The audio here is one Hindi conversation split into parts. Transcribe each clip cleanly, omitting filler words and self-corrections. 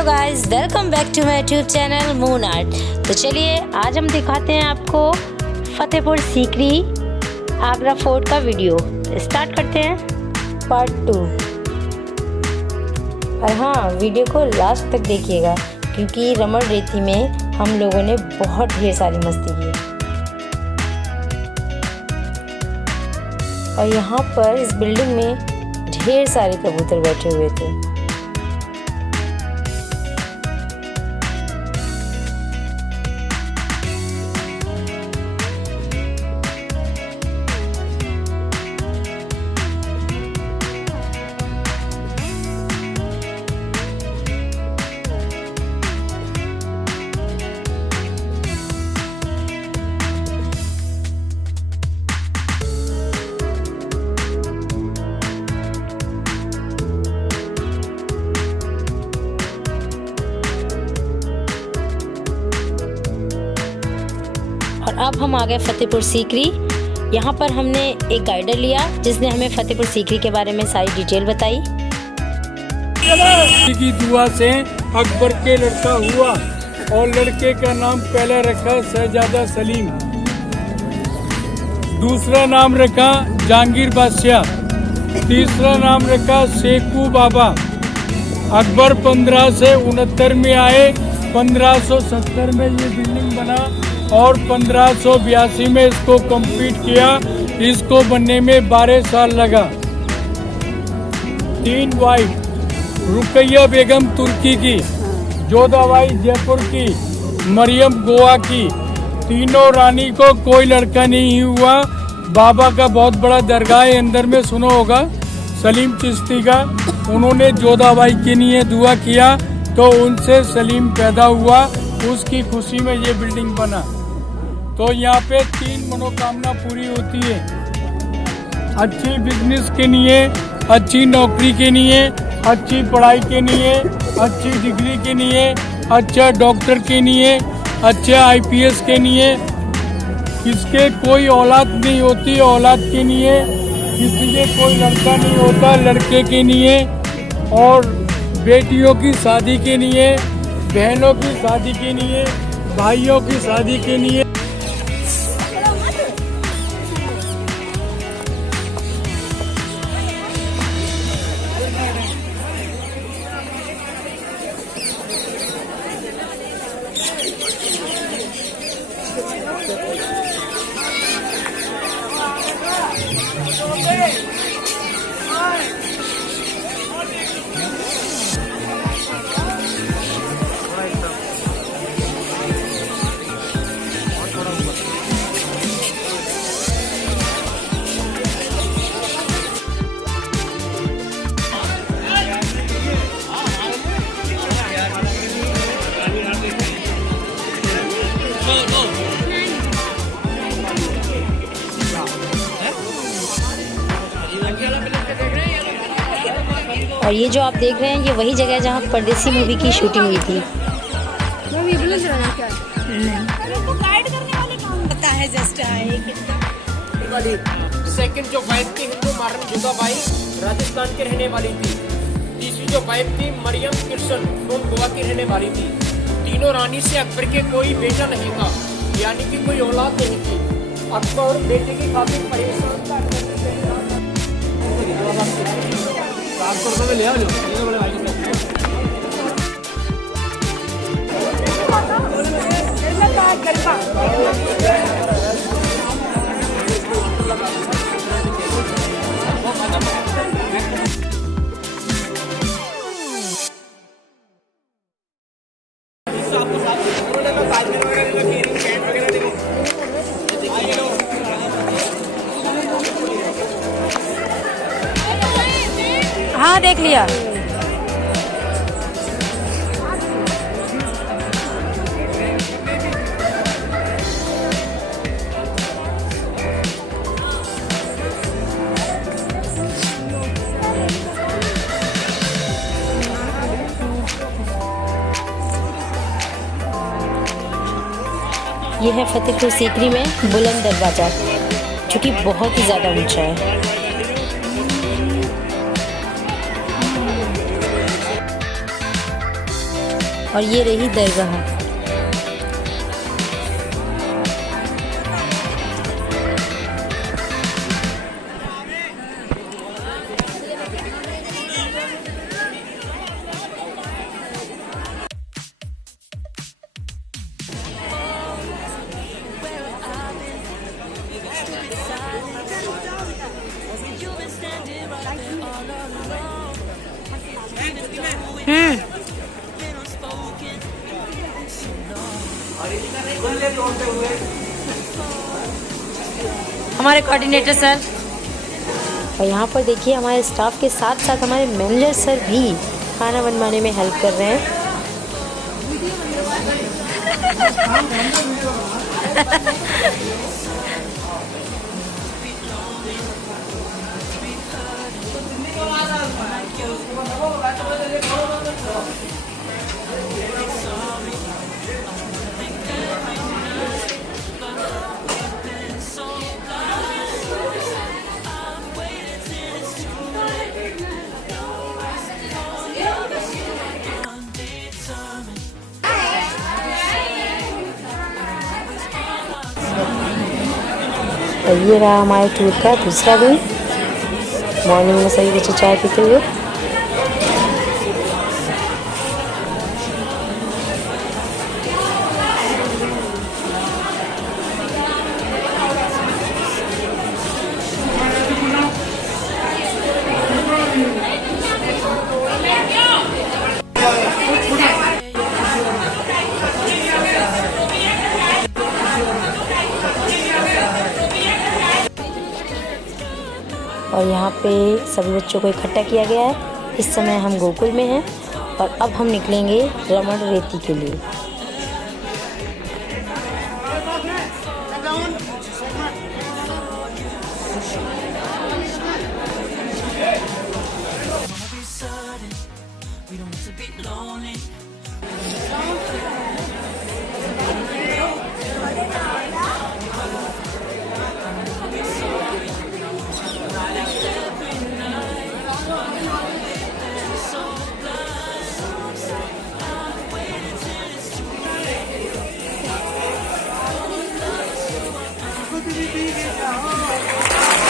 Hello guys, welcome back to my YouTube channel moon art. तो चलिए आज हम दिखाते हैं आपको फतेहपुर सीकरी आगरा फोर्ट का वीडियो। स्टार्ट करते हैं पार्ट 2। और हाँ, वीडियो को लास्ट तक देखिएगा क्योंकि रमण रेती में हम लोगों ने बहुत ढेर सारी मस्ती की। और यहाँ पर इस बिल्डिंग में ढेर सारे कबूतर बैठे हुए थे। और अब हम आ गए फतेहपुर सीकरी। यहाँ पर हमने एक गाइडर लिया जिसने हमें फतेहपुर सीकरी के बारे में सारी डिटेल बताई। की दुआ से अकबर के लड़का हुआ और लड़के का नाम पहले रखा शहजादा सलीम, दूसरा नाम रखा जहांगीर बादशाह, तीसरा नाम रखा शेखू बाबा। अकबर 1569 में आए, 1570 में ये बिल्डिंग बना और 1582 में इसको कंप्लीट किया। इसको बनने में 12 साल लगा। 3 वाइफ, रुकैया बेगम तुर्की की, जोधाबाई जयपुर की, मरियम गोवा की, तीनों रानी को कोई लड़का नहीं हुआ। बाबा का बहुत बड़ा दरगाह है, अंदर में सुनो होगा, सलीम चिश्ती का। उन्होंने जोधाबाई के लिए दुआ किया तो उनसे सलीम पैदा हुआ। उसकी खुशी में ये बिल्डिंग बना। तो यहाँ पे 3 मनोकामना पूरी होती है। अच्छी बिजनेस के लिए, अच्छी नौकरी के लिए, अच्छी पढ़ाई के लिए, अच्छी डिग्री के लिए, अच्छा डॉक्टर के लिए, अच्छे IPS के लिए। किसके कोई औलाद नहीं होती, औलाद के लिए। किसी के कोई लड़का नहीं होता, लड़के के लिए। और बेटियों की शादी के लिए, बहनों की शादी के लिए, भाइयों की शादी के लिए। और ये जो आप देख रहे हैं ये वही जगह है जहाँ परदेसी मूवी की शूटिंग हुई थी। सेकंड जो वाइफ थी हिंदू मारन जोधाबाई, राजस्थान की रहने वाली थी। तीसरी जो वाइफ थी मरियम कृष्ण, गोवा की रहने वाली थी। तीनों रानी से अकबर के कोई बेटा नहीं था, यानी कि कोई औलाद नहीं थी। अकबर बेटे की खातिर परेशान था। हाँ, देख लिया। ये है फतेहपुर सीकरी में बुलंद दरवाज़ा, जो कि बहुत ही ज़्यादा ऊंचा है। और ये रही दरगाह। हमारे कोऑर्डिनेटर सर, और यहाँ पर देखिए हमारे स्टाफ के साथ साथ हमारे मैनेजर सर भी खाना बनवाने में हेल्प कर रहे हैं। और ये रहा हमारे टूर का दूसरा दिन। मॉर्निंग में सभी बच्चे चाय पीते हुए। और यहाँ पे सभी बच्चों को इकट्ठा किया गया है। इस समय हम गोकुल में हैं और अब हम निकलेंगे रमण रेती के लिए।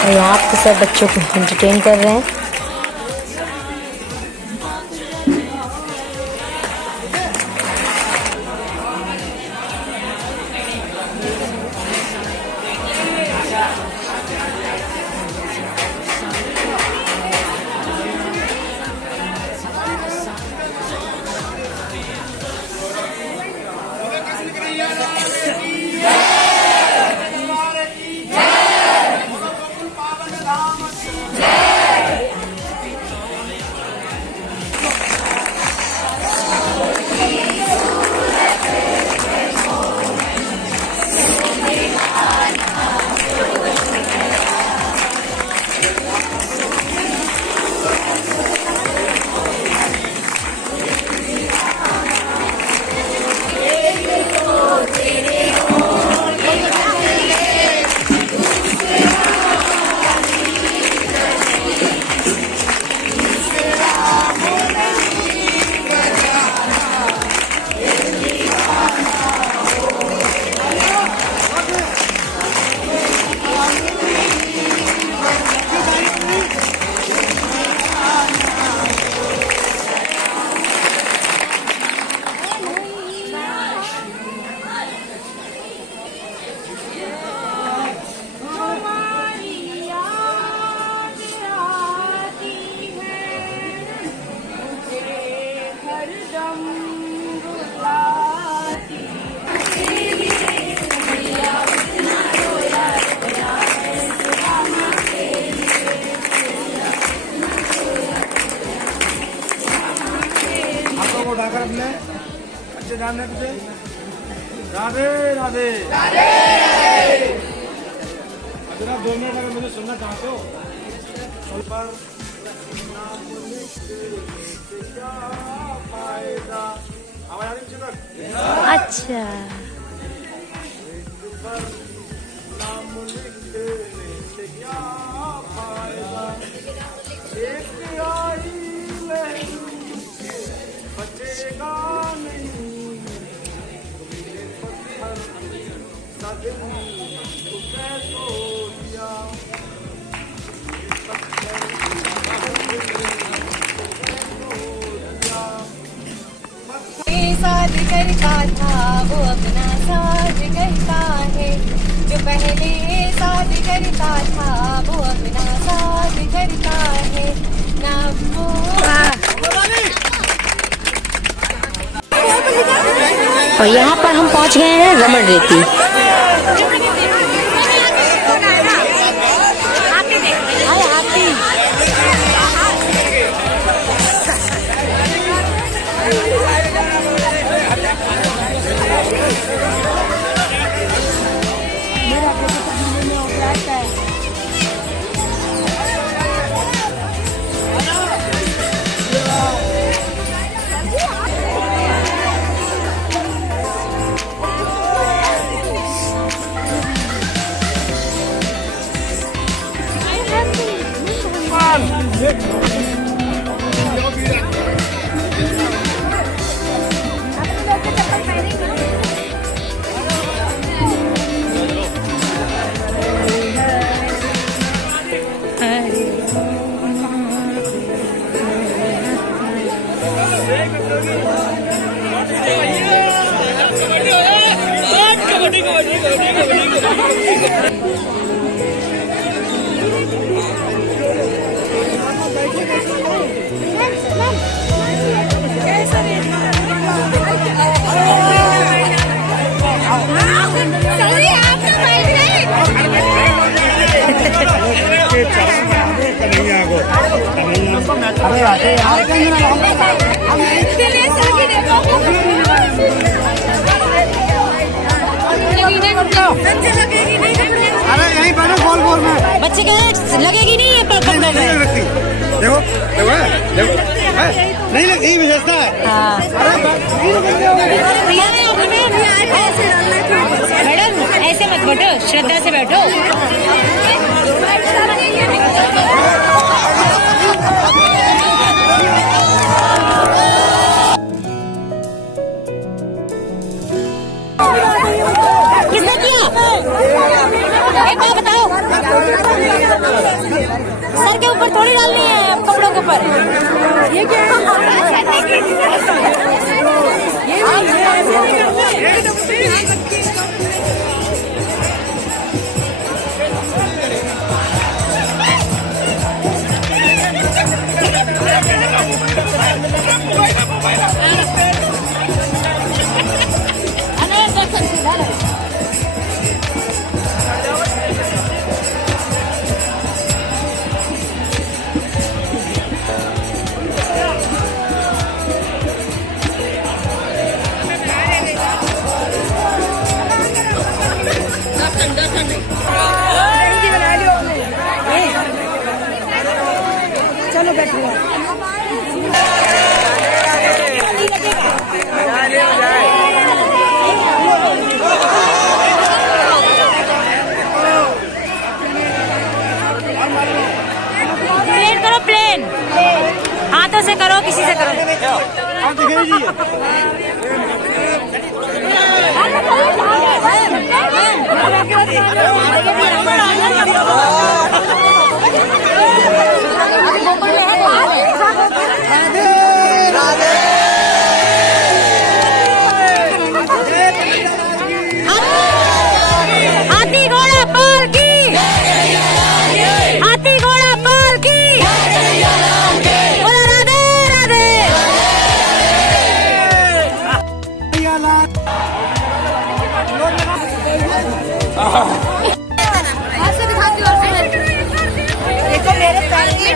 और यहाँ पे सब बच्चों को एंटरटेन कर रहे हैं। अच्छे नाम है तुझे? राधे राधे। अगर आप 2 मिनट अगर मुझे सुनना चाहते हो पर आवाज आ रही है? अच्छा, बचेगा नहीं साथ करता था वो अपना साथ करता है, जो पहले साथ करता था वो अपना साथ करता है ना वो। और यहाँ पर हम पहुँच गए हैं रमन रेती। अरे यहीं बैठो गोल गोल में। बच्चे कह लगेगी नहीं है पर नहीं लगती। देखो देखो देखो नहीं लगती, यही विशेषता है। मैडम ऐसे मत बैठो, श्रद्धा से बैठो। किसने किया? एक बात बताओ, सर के ऊपर थोड़ी डालनी है, कपड़ों के ऊपर। ये क्या चलो बैठो। प्लेन करो, प्लेन हाथों से करो, किसी से करो। हाथी घोड़ा पाल की, हाथी घोड़ा पाल की। राधे राधे। ऐसे दिखाती हूँ, देखो मेरे पैर राधे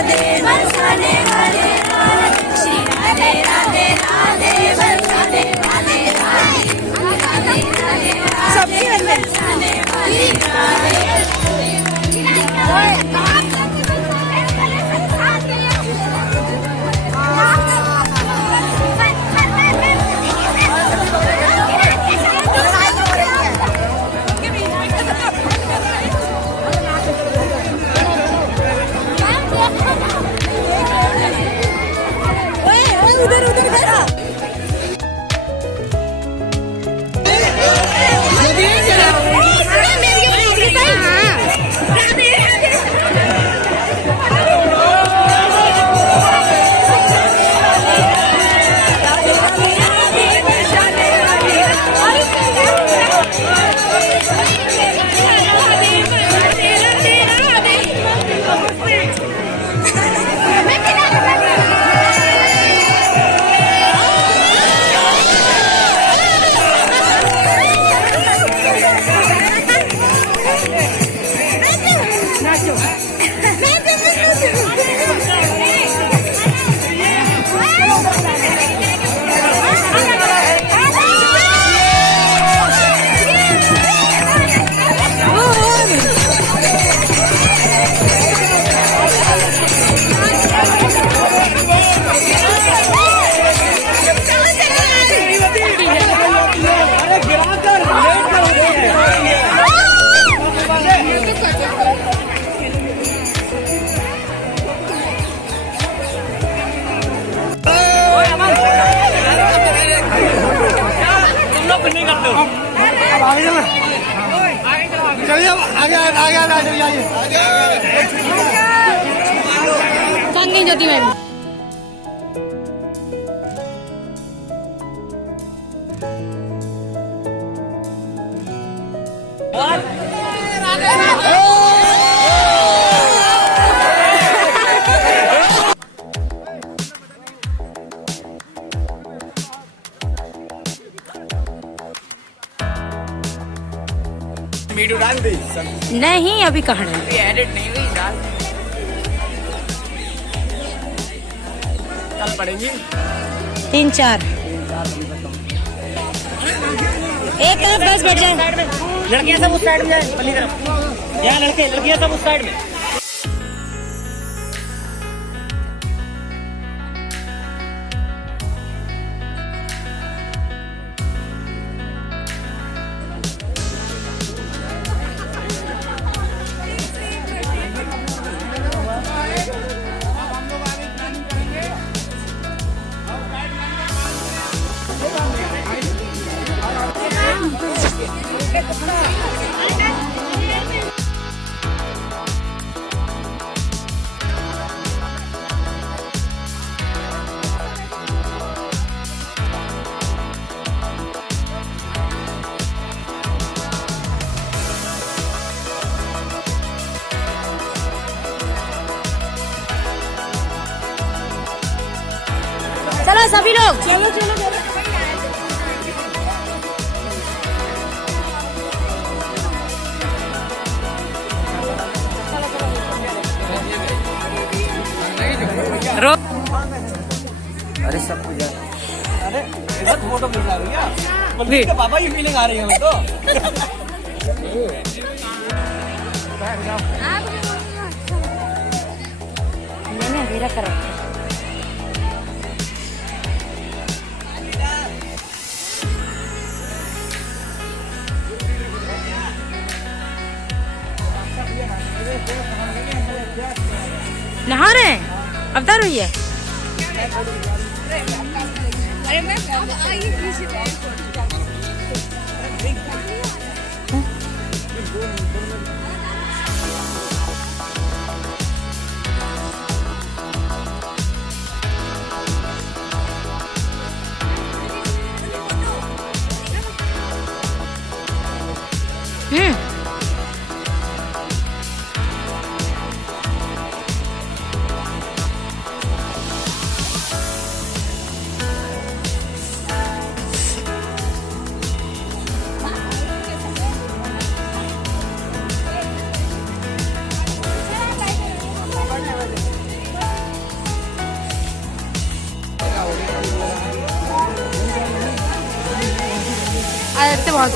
राधे राधे राधे चलिए आगे संगी ज्योति मैम वीडियो डाल दी नहीं अभी कहाँ है एडिट नहीं हुई डाल कल पढ़ेंगे 3-4 एक तरफ बस बैठ जाए लड़कियां सब उस साइड में जाए पल्ली तरफ यहाँ लड़कियां सब उस साइड में चलो सभी लोग चलो अरे सब कुछ अरे इधर फोटो मिल रहा है क्या के पापा की फीलिंग आ रही है तो मैंने मेरा कर रखा नहा रहे हैं अवतार हुई है बहुत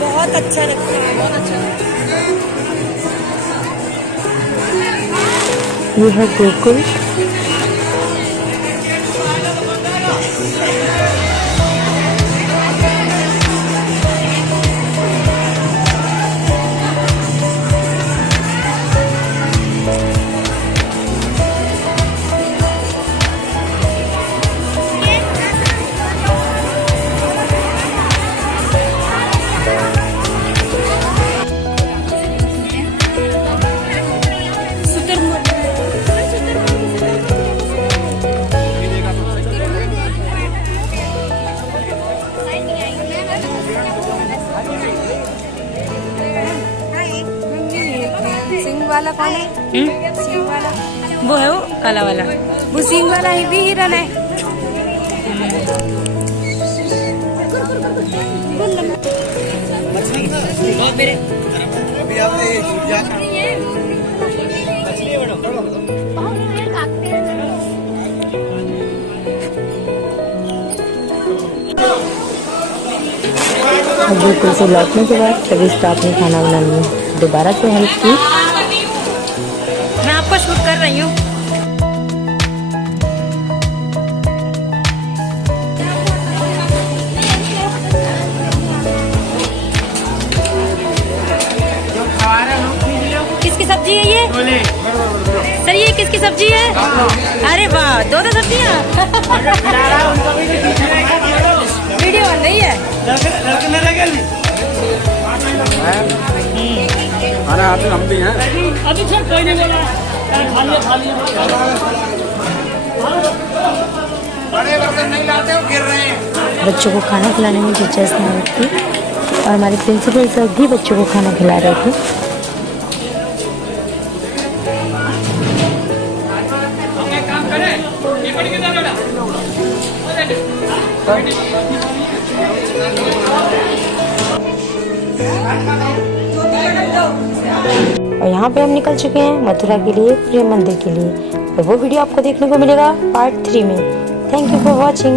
बहुत अच्छा लगता है, बहुत अच्छा। ये है गोकुल। सिंह वाला कौन है? सिंह वाला वो है वो काला वाला। वो सिंह वाला ही भी हिरन है। गोकुल से लौटने के बाद सभी स्टाफ ने खाना बनाने में दोबारा से हेल्प की। मैं आपको शूट कर रही हूँ। किसकी सब्जी है ये? सर ये किसकी सब्जी है? अरे वाह, दो सब्जियाँ। वीडियो बन रही है। हम भी हैं। अभी सर कोई नहीं बोला, खाली बड़े बर्तन नहीं लाते हो, गिर रहे हैं। बच्चों को खाना खिलाने में टीचर्स ने हेल्प की और हमारे प्रिंसिपल सर भी बच्चों को खाना खिला रहे थे। और यहाँ पे हम निकल चुके हैं मथुरा के लिए, प्रेम मंदिर के लिए। और वो वीडियो आपको देखने को मिलेगा पार्ट 3 में। Thank you for watching.